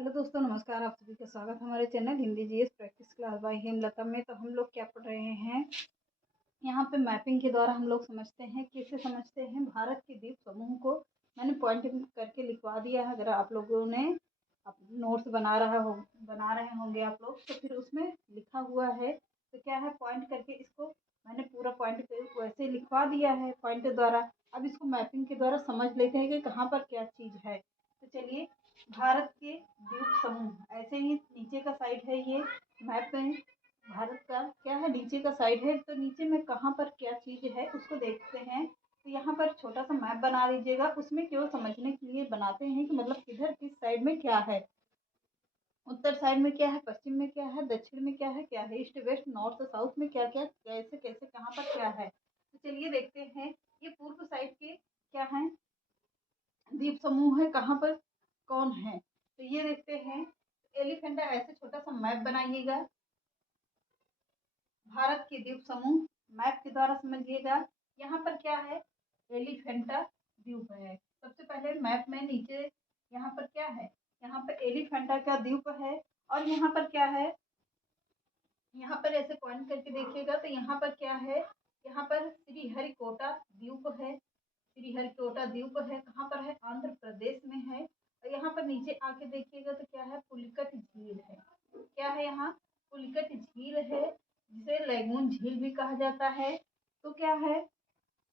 Hello दोस्तों, नमस्कार। आप सभी का स्वागत है हमारे channel Hindi GS practice class by Hemlata में। तो हम लोग क्या पढ़ रहे हैं, यहाँ पे मैपिंग के द्वारा हम लोग समझते हैं। कैसे समझते हैं? भारत के द्वीप समूह को मैंने पॉइंट करके लिखवा दिया है। अगर आप लोगों ने नोट्स बना रहे होंगे आप लोग, तो फिर उसमें लिखा हुआ है। तो क्या है, पॉइंट करके इसको मैंने पूरा पॉइंट वैसे लिखवा दिया है पॉइंट के द्वारा। अब इसको मैपिंग के द्वारा समझ लेते हैं कि कहाँ पर क्या चीज़ है। तो चलिए, भारत के द्वीप समूह ऐसे ही नीचे का साइड है। ये मैप में भारत का क्या है, नीचे का साइड है। तो नीचे में कहाँ पर क्या चीज़ है उसको देखते हैं। तो यहाँ पर छोटा सा मैप बना लीजिएगा। उसमें केवल समझने के लिए बनाते हैं कि मतलब किधर किस साइड में क्या है, उत्तर साइड में क्या है, पश्चिम में क्या है, दक्षिण में क्या है, ईस्ट वेस्ट नॉर्थ साउथ में क्या क्या, कैसे कैसे कहाँ पर क्या है। तो चलिए देखते हैं। ये पूर्व साइड के क्या है, द्वीप समूह है। कहाँ पर कौन है, तो ये देखते हैं। एलिफेंटा ऐसे छोटा सा मैप बनाइएगा। भारत के द्वीप समूह मैप के द्वारा समझिएगा। यहाँ पर क्या है, एलिफेंटा द्वीप है। सबसे पहले मैप में नीचे यहाँ पर क्या है, यहाँ पर एलिफेंटा का द्वीप है। और यहाँ पर क्या है, यहाँ पर ऐसे पॉइंट करके देखिएगा। तो यहाँ पर क्या है, यहाँ पर श्रीहरिकोटा द्वीप है। श्रीहरिकोटा द्वीप है, कहाँ पर है, आंध्र प्रदेश में है। और यहाँ पर नीचे आके देखिएगा तो क्या है, पुलिकट झील है। क्या है यहाँ, पुलिकट झील है, जिसे लैगून झील भी कहा जाता है। तो क्या है,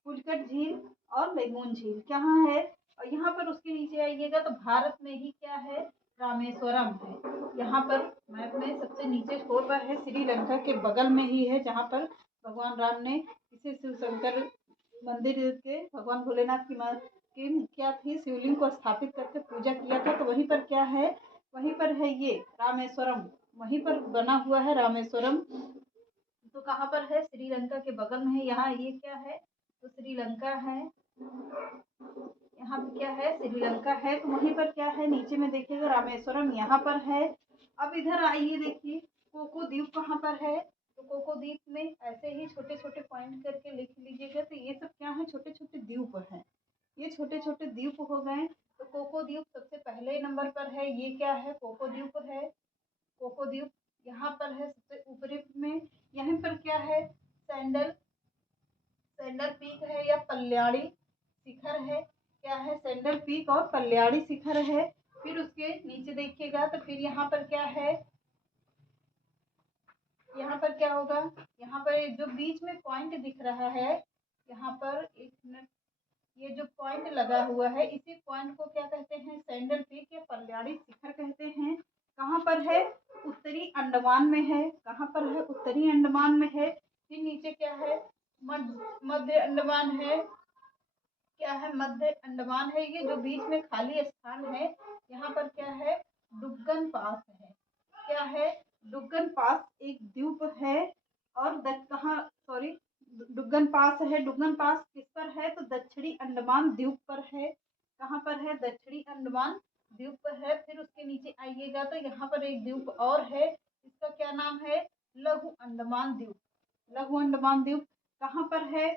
पुलिकट झील और लैगून झील कहाँ है। और यहाँ पर उसके नीचे आइएगा तो भारत में ही क्या है, रामेश्वरम है। यहाँ पर मैप में सबसे नीचे छोर पर है, श्रीलंका के बगल में ही है, जहाँ पर भगवान राम ने इसे शिव शंकर मंदिर के भगवान भोलेनाथ की क्या थी, शिवलिंग को स्थापित करके पूजा किया था। तो वहीं पर क्या है, वहीं पर है ये रामेश्वरम, वहीं पर बना हुआ है रामेश्वरम। तो कहाँ पर है, श्रीलंका के बगल में है। यहाँ ये क्या है, तो श्रीलंका है। यहाँ पे क्या है, श्रीलंका है। तो वहीं पर क्या है, नीचे में देखिएगा रामेश्वरम यहाँ पर है। अब इधर आइए, देखिए कोको द्वीप कहाँ पर है। तो कोको द्वीप में ऐसे ही छोटे छोटे पॉइंट करके लिख लीजिएगा। तो ये सब क्या है, छोटे छोटे द्वीप हैं। ये छोटे छोटे द्वीप हो गए। तो कोको द्वीप सबसे पहले नंबर पर है। ये क्या है, कोको द्वीप है। कोको द्वीप यहाँ पर है सबसे ऊपरी में। यहाँ पर क्या है, सैंडल सैंडल पीक है या पल्याड़ी शिखर है। क्या है, सैंडल पीक और पल्याड़ी शिखर है। फिर उसके नीचे देखिएगा तो फिर यहाँ पर क्या है, यहाँ पर क्या होगा, यहाँ पर जो बीच में पॉइंट दिख रहा है, यहाँ पर एक मिनट, ये जो पॉइंट लगा हुआ है, इसी पॉइंट को क्या कहते हैं, सैंडल पीक या पल्याड़ी शिखर कहते हैं। कहाँ पर है, उत्तरी अंडमान में है। कहाँ पर है, उत्तरी अंडमान में है। फिर नीचे क्या है, मध्य अंडमान है। क्या है, मध्य अंडमान है। ये जो बीच में खाली स्थान है, यहाँ पर क्या है, डुग्गन पास है। क्या है, डुग्गन पास एक द्वीप है। और कहाँ, सॉरी, डुग्गन पास है। डुग्गन पास किस पर है, तो दक्षिणी अंडमान द्वीप पर है। कहाँ पर है, दक्षिणी अंडमान द्वीप पर है। फिर उसके नीचे आइएगा तो यहाँ पर एक द्वीप और है। इसका क्या नाम है, लघु अंडमान द्वीप। लघु अंडमान द्वीप कहाँ पर है,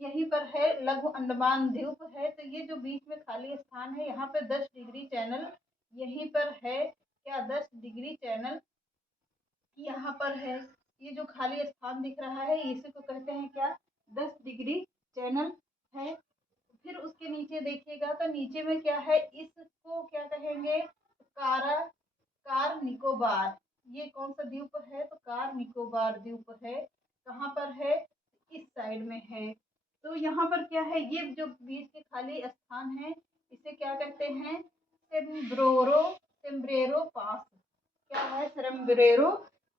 यहीं पर है, लघु अंडमान द्वीप है। तो ये जो बीच में खाली स्थान है, यहाँ पे 10 डिग्री चैनल यहीं पर है। क्या, 10 डिग्री चैनल यहाँ पर है। ये जो खाली स्थान दिख रहा है, इसी को कहते हैं क्या, 10 डिग्री चैनल है। फिर उसके नीचे देखिएगा तो नीचे में क्या है, इसको क्या कहेंगे, कार निकोबार। ये कौन सा द्वीप है, तो कार निकोबार द्वीप है। कहाँ पर है, इस साइड में है। तो यहाँ पर क्या है, ये जो बीच के खाली स्थान है, इसे क्या कहते हैं, सेम्ब्रेरो पास। क्या है, सेम्ब्रेरो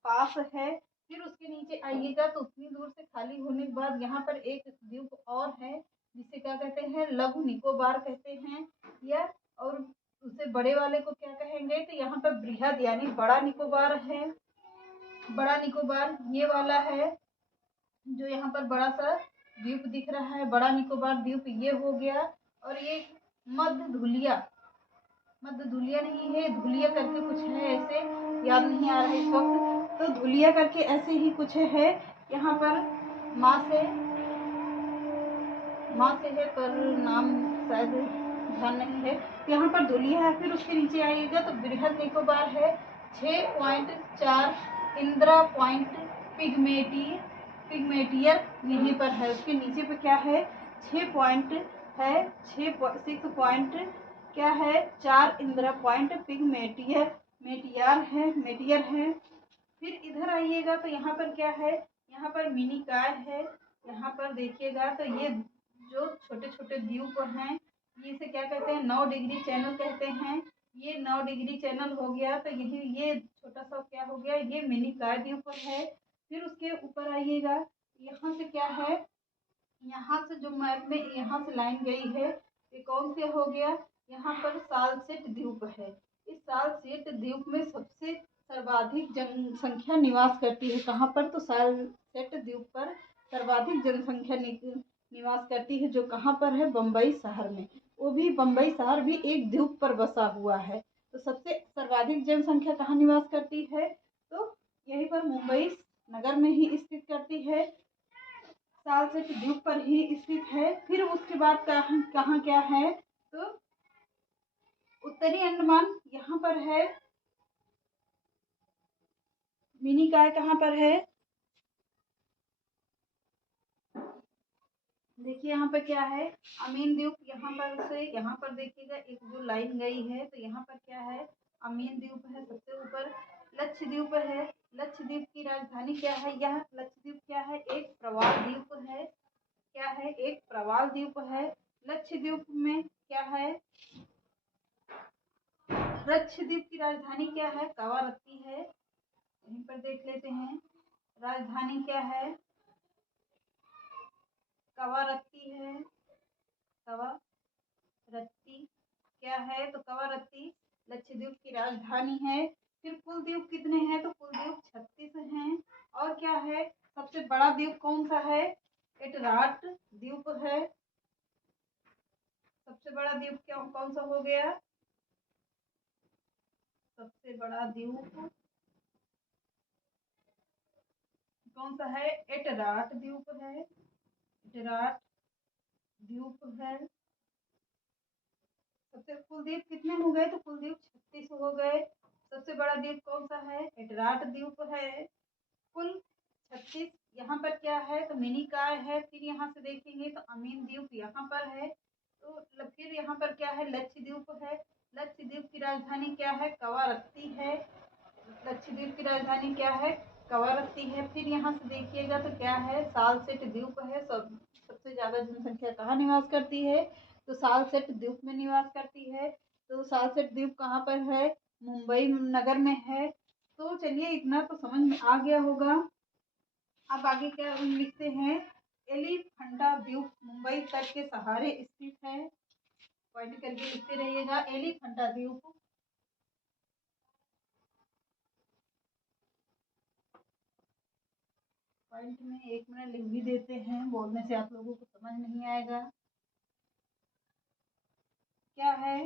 पास है। फिर उसके नीचे आइएगा तो उतनी दूर से खाली होने के बाद यहाँ पर एक द्वीप और है, जिसे क्या कहते हैं, लघु निकोबार कहते हैं। या और उससे बड़े वाले को क्या कहेंगे, तो यहाँ पर बृहद यानी बड़ा निकोबार है। बड़ा निकोबार ये वाला है, जो यहाँ पर बड़ा सा द्वीप दिख रहा है, बड़ा निकोबार द्वीप ये हो गया। और ये मध्य धुलिया नहीं है, धुलिया करके कुछ है, ऐसे याद नहीं आ रहा है इस वक्त। तो धुलिया करके ऐसे ही कुछ है। यहाँ पर माँ से है, पर नाम शायद ध्यान नहीं है। यहाँ पर धुलिया है, फिर उसके नीचे आइएगा तो बृहद निकोबार है 6.4, इंदिरा पॉइंट पिगमेटियर यहीं पर है। उसके नीचे पे क्या है 6 पॉइंट है, 6 पॉइंट क्या है 4 इंदिरा पॉइंट मेटियर है। फिर इधर आइएगा तो यहाँ पर क्या है, यहाँ पर मिनी काय है। यहाँ पर देखिएगा तो ये जो छोटे छोटे द्वीप हैं ये इसे क्या कहते हैं 9 डिग्री चैनल कहते हैं। ये 9 डिग्री चैनल हो गया तो यही ये छोटा सा क्या हो गया, ये मिनी काय द्वीप है। फिर उसके ऊपर आइएगा, यहाँ से क्या है, यहाँ से जो मैप में यहाँ से लाइन गई है ये कौन से हो गया, यहाँ पर सालसेट द्वीप है। इस सालसेट द्वीप में सबसे सर्वाधिक जनसंख्या निवास करती है। कहाँ पर, तो सालसेट द्वीप पर सर्वाधिक जनसंख्या निवास करती है, जो कहाँ पर है, बम्बई शहर में। वो भी बम्बई शहर भी एक द्वीप पर बसा हुआ है। तो सबसे सर्वाधिक जनसंख्या कहाँ निवास करती है, तो यहीं पर मुंबई नगर में ही स्थित करती है, सालसेट द्वीप पर ही स्थित है। फिर उसके बाद कहाँ क्या है, तो उत्तरी अंडमान यहाँ पर है। मिनी काय कहाँ पर है, देखिए यहाँ पर क्या है, अमीन द्वीप। यहाँ पर से यहाँ पर देखिएगा एक जो लाइन गई है तो यहाँ पर क्या है, अमीन द्वीप है सबसे ऊपर। लक्षद्वीप है, लक्षद्वीप की राजधानी क्या है, यह लक्षद्वीप क्या है, एक प्रवाल द्वीप है। क्या है, एक प्रवाल द्वीप है। लक्षद्वीप में क्या है, लक्षद्वीप की राजधानी क्या है, कवारत्ती है। यहीं पर देख लेते हैं राजधानी क्या है, कवारत्ती है। कवारत्ती क्या है, तो कवारत्ती लक्षद्वीप की राजधानी है। फिर कुल द्वीप कितने हैं, तो कुल द्वीप 36 हैं। और क्या है, सबसे बड़ा द्वीप कौन सा है, एटराट द्वीप है। सबसे बड़ा द्वीप क्या कौन सा हो गया, सबसे बड़ा द्वीप कौन सा है, एटराट द्वीप है। एटराट द्वीप है। सबसे कुल द्वीप कितने हो गए, तो कुल द्वीप 36 हो गए। सबसे बड़ा द्वीप कौन सा है, एटराट द्वीप है। कुल 36। यहाँ पर क्या है, तो मिनी काय है। फिर यहाँ से देखेंगे तो अमीन द्वीप यहाँ पर है। तो फिर यहाँ पर क्या है, लक्षद्वीप है। लक्षद्वीप की राजधानी क्या है, कवारत्ती है। लक्षद्वीप की राजधानी क्या है, कवारत्ती है। फिर यहाँ से देखिएगा तो क्या है, सालसेट द्वीप है। सबसे ज्यादा जनसंख्या कहाँ निवास करती है, तो सालसेट द्वीप में निवास करती है। तो सालसेट द्वीप कहाँ पर है, मुंबई नगर में है। तो चलिए इतना तो समझ में आ गया होगा। अब आगे क्या लिखते हैं, एलिफंटा द्वीप मुंबई तट के सहारे स्थित है। पॉइंट करके लिखते रहिएगा, एलिफंटा द्वीप पॉइंट में 1 मिनट लिख भी देते हैं, बोलने से आप लोगों को समझ नहीं आएगा क्या है।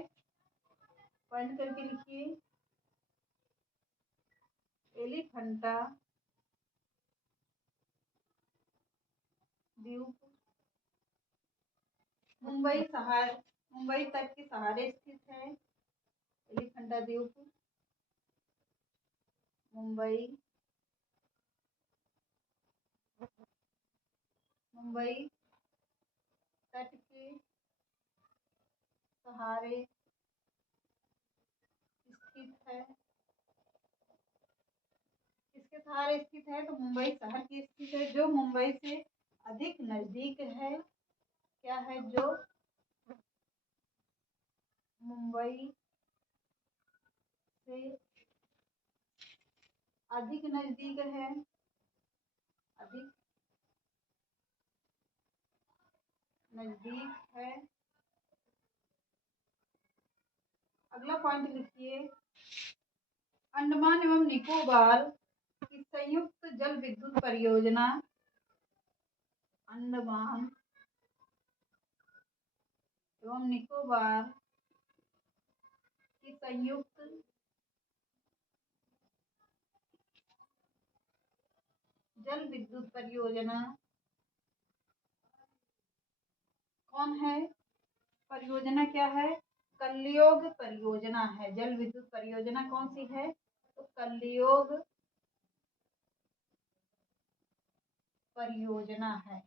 पॉइंट करके लिखिए, एलिफंटा द्वीप मुंबई तट के सहारे स्थित है। एलिफंटा द्वीप मुंबई तट के सहारे स्थित है। किसके सहारे स्थित है, तो मुंबई शहर की स्थित है, जो मुंबई से अधिक नजदीक है। क्या है, जो मुंबई से अधिक नजदीक है, अधिक नजदीक है। अगला पॉइंट लिखिए, अंडमान एवं निकोबार की संयुक्त जल विद्युत परियोजना, अंडमान एवं निकोबार की संयुक्त जल विद्युत परियोजना कौन है, परियोजना क्या है? कलयुग परियोजना है। जल विद्युत परियोजना कौन सी है? तो कलयुग परियोजना है।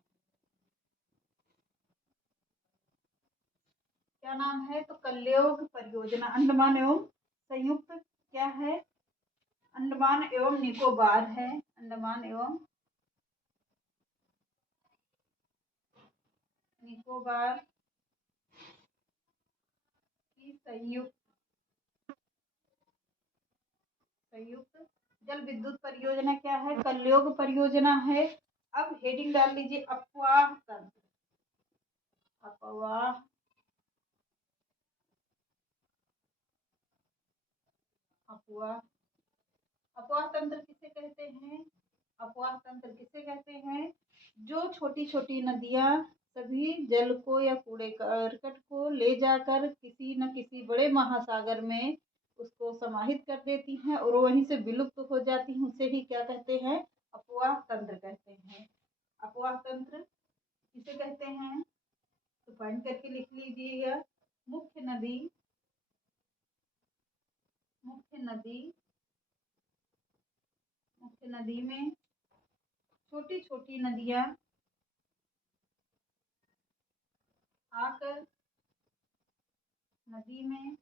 क्या नाम है? तो कलयुग परियोजना। अंडमान एवं संयुक्त क्या है? अंडमान एवं निकोबार है। अंडमान एवं निकोबार की संयुक्त जल विद्युत परियोजना क्या है? कलयुग परियोजना है। अब हेडिंग डाल लीजिए अफवाह तंत्र। अफवाह अफवाह अफवाह तंत्र किसे कहते हैं? अफवाह तंत्र किसे कहते हैं? जो छोटी छोटी नदियां सभी जल को या कूड़े करकट को ले जाकर किसी न किसी बड़े महासागर में उसको समाहित कर देती हैं और वहीं से विलुप्त हो जाती हैं, उसे ही क्या कहते हैं? अफवाह तंत्र कहते हैं। अफवाह तंत्र किसे कहते हैं? तो पॉइंट करके लिख लीजिएगा। मुख्य नदी मुख्य नदी मुख्य नदी में छोटी छोटी नदियां आकर नदी में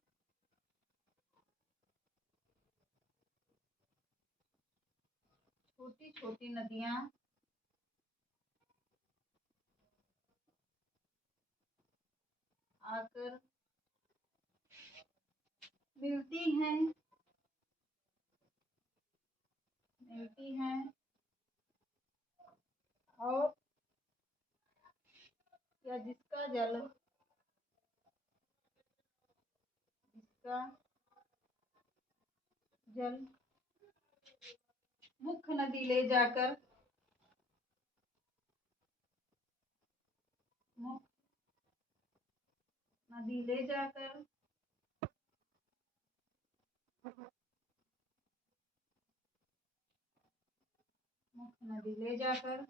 छोटी छोटी नदियां आकर मिलती हैं और या जिसका जल मुख्य नदी ले जाकर मुख्य नदी ले जाकर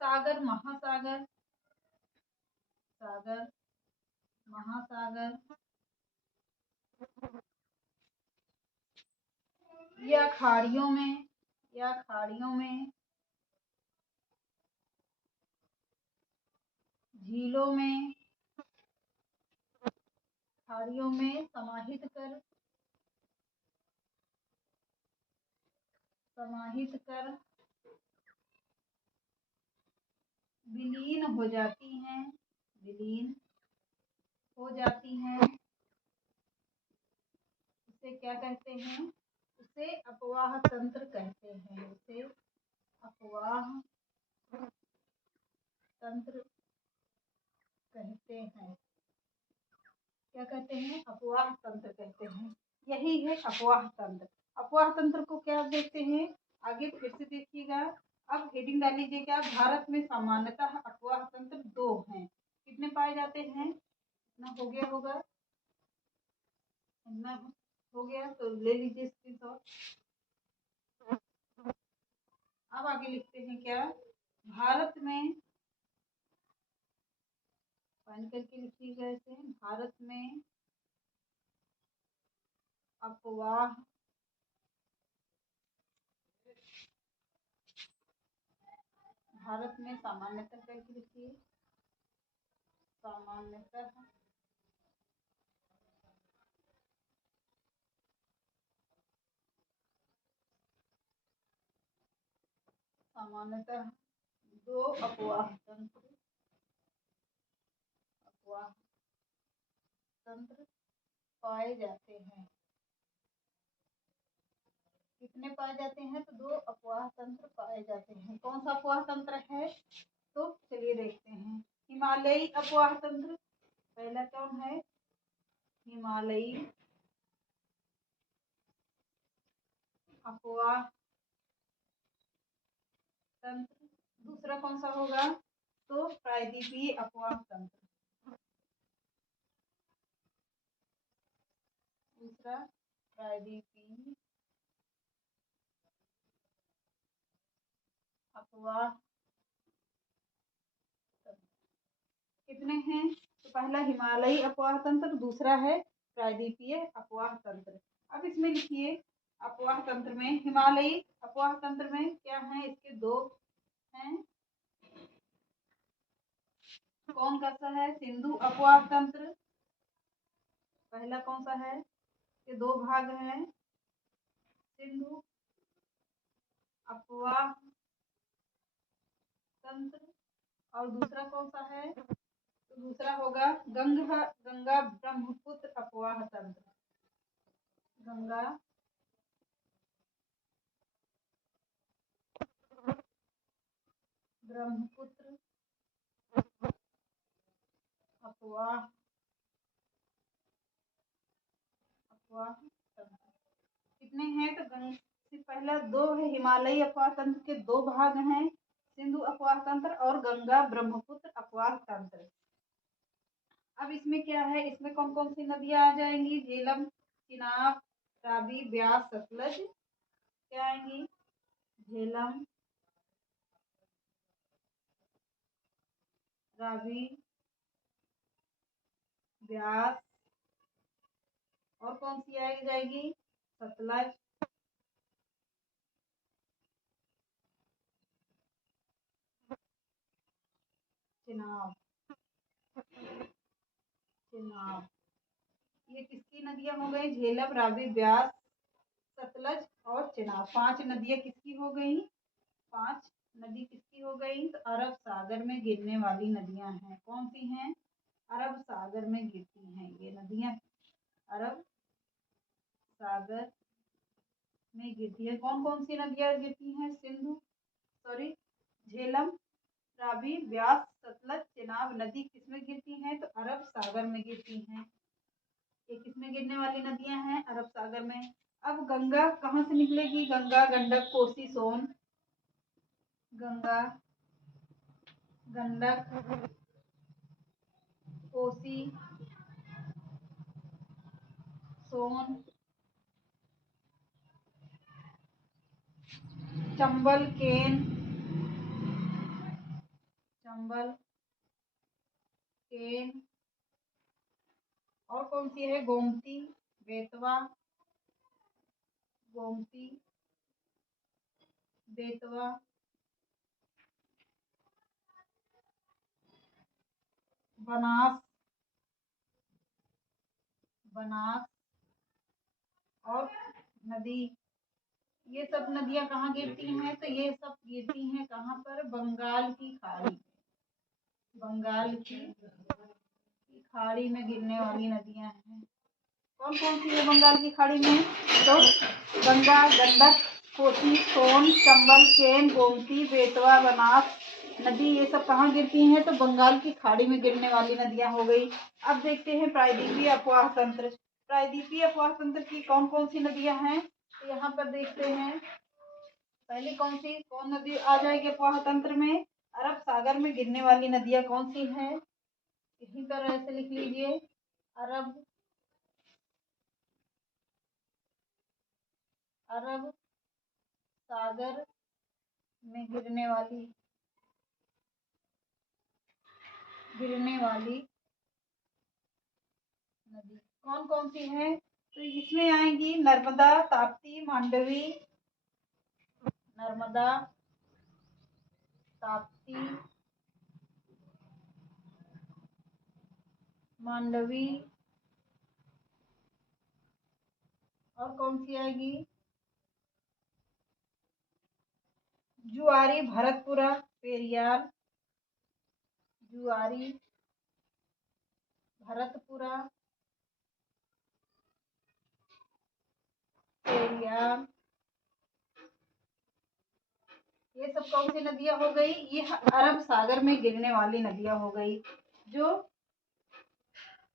सागर महासागर या खाड़ियों में झीलों में खाड़ियों में समाहित कर विलीन हो जाती हैं। उसे क्या कहते हैं? उसे अफवाह तंत्र कहते हैं। उसे अफवाह तंत्र कहते हैं। क्या कहते हैं? अफवाह तंत्र कहते हैं। यही है अफवाह तंत्र। अफवाह तंत्र को क्या देखते हैं? आगे फिर से देखिएगा। अब हेडिंग डाल लीजिए क्या? भारत में सामान्यतः अफवाह तंत्र 2 हैं। कितने पाए जाते हैं? इतना हो गया होगा। इतना हो गया तो ले लीजिए स्क्रीनशॉट। अब आगे लिखते हैं क्या? भारत में पॉइंट करके लिखिएगा ऐसे। भारत में अफवाह भारत में सामान्यतः करके लिखिए। सामान्यतः दो अफवाह तंत्र पाए जाते हैं। कितने पाए जाते हैं? तो 2 अफवाह तंत्र पाए जाते हैं। कौन सा अफवाह तंत्र है? तो चलिए देखते हैं। हिमालयी अफवाह तंत्र पहला कौन है? हिमालयी अफवाह तंत्र। दूसरा कौन सा होगा? तो प्रायद्वीपीय अफवाह तंत्र। दूसरा प्रायद्वीपीय अफवाह तंत्र। कितने हैं? तो पहला हिमालयी अपवाह तंत्र, दूसरा है प्रायद्वीपीय अपवाह तंत्र। अब इसमें लिखिए अपवाह तंत्र में, हिमालयी अपवाह तंत्र में क्या है, इसके दो हैं। कौन सा है, सिंधु अपवाह तंत्र, पहला कौन सा है, ये दो भाग हैं, सिंधु अपवाह तंत्र, और दूसरा कौन सा है, तो दूसरा होगा गंगा ब्रह्मपुत्र अपवाह तंत्र। गंगा ब्रह्मपुत्र अपवाह तंत्र कितने हैं, तो पहला दो है, हिमालयी अपवाह तंत्र के दो भाग हैं, सिंधु अपवाह तंत्र और गंगा ब्रह्मपुत्र अपवाह तंत्र। अब इसमें क्या है, इसमें कौन कौन सी नदियां आ जाएंगी, झेलम, चिनाब, रावी, ब्यास, सतलज क्या आएंगी, झेलम, रावी, ब्यास, और कौन सी आई जाएगी, सतलज, चिनाब। चिनाब ये किसकी नदियां हो गई, झेलम, रावी, ब्यास, सतलज और चिनाब, 5 नदियां किसकी हो गई, 5 नदी किसकी हो गई, तो अरब सागर में गिरने वाली नदियां हैं। कौन सी हैं, अरब सागर में गिरती हैं ये नदियां, अरब सागर में गिरती है। कौन कौन सी नदियां गिरती हैं, झेलम, रावी, ब्यास, सतलज, चिनाब नदी किसमें गिरती हैं, तो अरब सागर में गिरती हैं। ये किसमें गिरने वाली नदियां हैं, अरब सागर में। अब गंगा कहाँ से निकलेगी, गंगा, गंडक, कोसी, सोन, गंगा, गंडक, कोसी, सोन, चंबल, केन, और कौन सी है, गोमती, बेतवा, बनास और नदी। ये सब नदियां कहाँ गिरती हैं, तो ये सब गिरती हैं कहाँ पर, बंगाल की खाड़ी, बंगाल की खाड़ी में गिरने वाली नदियां हैं। कौन कौन सी है बंगाल की खाड़ी में, तो गंगा, गंडक, कोसी, सोन, चंबल, केन, गोमती, बेतवा, बनास नदी, ये सब कहाँ गिरती हैं, तो बंगाल की खाड़ी में गिरने वाली नदियां हो गई। अब देखते हैं प्रायद्वीपीय अपवाह तंत्र। प्रायद्वीपीय अपवाह तंत्र की कौन कौन सी नदियां हैं, तो यहाँ पर देखते हैं, पहले कौन नदी आ जाएगी अपवाह तंत्र में, अरब सागर में गिरने वाली नदियां कौन सी है, यहीं पर ऐसे लिख लीजिए, अरब सागर में गिरने वाली नदी कौन कौन सी है, तो इसमें आएंगी नर्मदा, ताप्ती, मांडवी, नर्मदा, ताप्ती, मांडवी, और कौन सी आएगी, जुआरी, भरतपुरा, पेरियार, जुआरी, भरतपुरा, पेरियार, ये सब कौन सी नदियां हो गई, ये अरब सागर में गिरने वाली नदियां हो गई। जो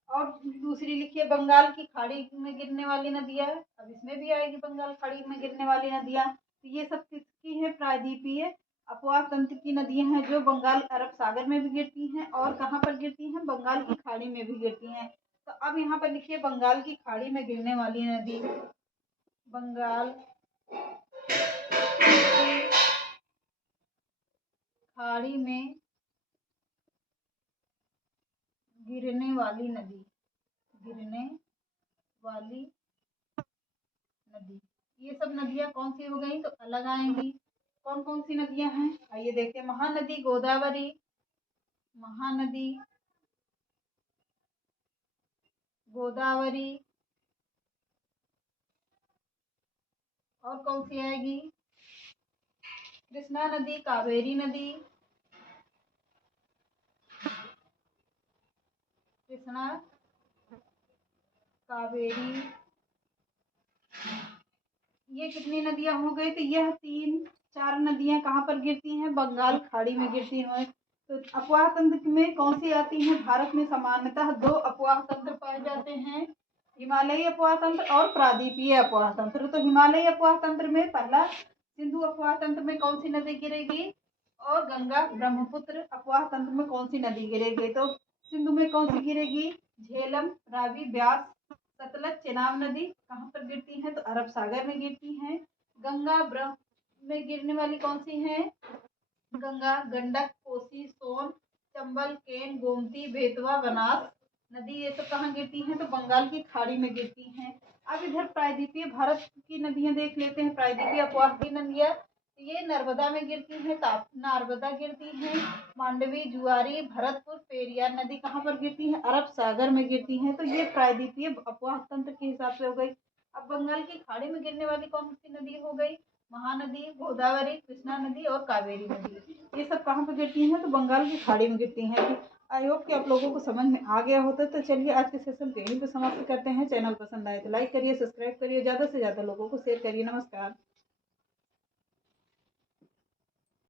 और दूसरी लिखिए बंगाल की खाड़ी में गिरने वाली नदियां, अब इसमें भी आएगी बंगाल खाड़ी में गिरने वाली नदियां। तो ये सब किसकी है, प्रायद्वीपीय अपवाह तंत्र की नदियां हैं, जो बंगाल अरब सागर में भी गिरती हैं और कहाँ पर गिरती हैं, बंगाल की खाड़ी में भी गिरती हैं। तो अब यहाँ पर लिखिए बंगाल की खाड़ी में गिरने वाली नदी, बंगाल खाड़ी में गिरने वाली नदी, गिरने वाली नदी। ये सब नदियाँ कौन सी हो गई तो अलग आएंगी। कौन कौन सी नदियाँ हैं आइए देखते हैं। महानदी गोदावरी, महानदी गोदावरी, और कौन सी आएगी कृष्णा नदी, कावेरी नदी, कृष्णा कावेरी। ये कितनी नदियां हो गई तो यह 3-4 नदियां कहाँ पर गिरती हैं बंगाल खाड़ी में गिरती हैं। तो अपवाह तंत्र में कौन सी आती हैं भारत में सामान्यतः 2 अपवाह तंत्र पाए जाते हैं, हिमालयी अपवाह तंत्र और प्रादीपीय अपवाह तंत्र। तो हिमालयी अपवाह तंत्र में पहला सिंधु अपवाह तंत्र में कौन सी नदी गिरेगी और गंगा ब्रह्मपुत्र अपवाह तंत्र में कौन सी नदी गिरेगी तो सिंधु में कौन सी गिरेगी झेलम, रावी, ब्यास, सतलज, चेनाब नदी कहाँ पर गिरती हैं तो अरब सागर में गिरती हैं। गंगा ब्रह्म में गिरने वाली कौन सी है गंगा, गंडक, कोसी, सोन, चंबल, केन, गोमती, बेतवा, बनास नदी ये सब कहाँ गिरती हैं तो बंगाल की खाड़ी में गिरती हैं। अब इधर प्रायद्वीपीय भारत की नदियां देख लेते हैं। प्रायद्वीपीय अपवाह की नदियां ये नर्मदा में गिरती हैं, नर्मदा गिरती हैं, मांडवी, जुआरी, भरतपुर, पेरियार नदी कहाँ पर गिरती है अरब सागर में गिरती हैं। तो ये प्रायद्वीपीय अपवाह तंत्र के हिसाब से हो गई। अब बंगाल की खाड़ी में गिरने वाली कौन सी नदी हो गई महानदी, गोदावरी, कृष्णा नदी और कावेरी नदी। ये सब कहाँ पर गिरती हैं तो बंगाल की खाड़ी में गिरती हैं। आई होप कि आप लोगों को समझ में आ गया होता। तो चलिए आज के सेशन को यहीं पर समाप्त करते हैं। चैनल पसंद आए तो लाइक करिए, सब्सक्राइब करिए, ज़्यादा से ज़्यादा लोगों को शेयर करिए। नमस्कार।